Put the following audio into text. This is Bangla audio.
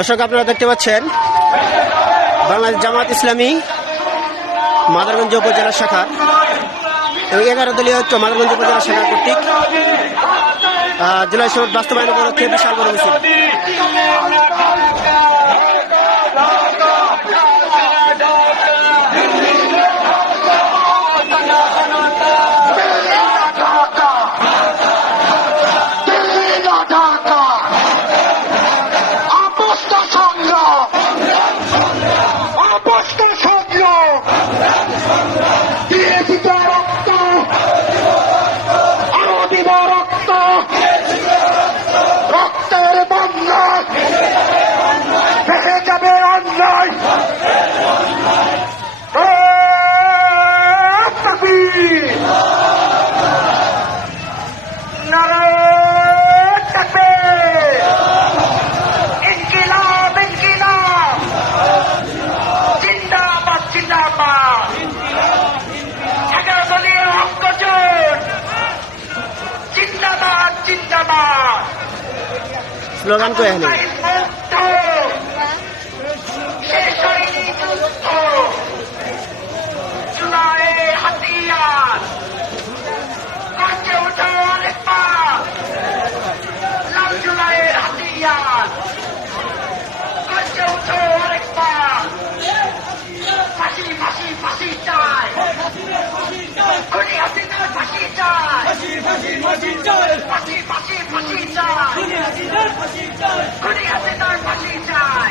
দর্শক আপনারা দেখতে পাচ্ছেন বাংলাদেশ জামাত ইসলামী মাদারগঞ্জ উপজেলা শাখা এবং 11 দলীয় ঐক্য মাদারগঞ্জ উপজেলা শাখা কর্তৃক জুলাই সনদ বাস্তবায়ন উপলক্ষে বিশাল বড় মিছিল। রক্তের বন্যায় ভেসে যাবে অন্যায়। ইনকিলাব ইনকিলাব জিন্দাবাদ জিন্দাবাদ। 11 দলীয় ঐক্যজোট জিন্দাবাদ জিন্দাবাদ। স্লোগান কয়ে হলেন শেষ হয়নি যুদ্ধ, জুলাইয়ের হাতিয়ার গর্জে ওঠো আরেকবার। লাল জুলাইয়ের হাতিয়ার গর্জে ওঠো আরেকবার। ফাঁসি ফাঁসি ফাঁসি চাই, খুনি হাসিনার ফাঁসি চাই, ফাঁসি ফাঁসি ফাঁসি চাই, খুনি হাসিনার ফাঁসি চাই।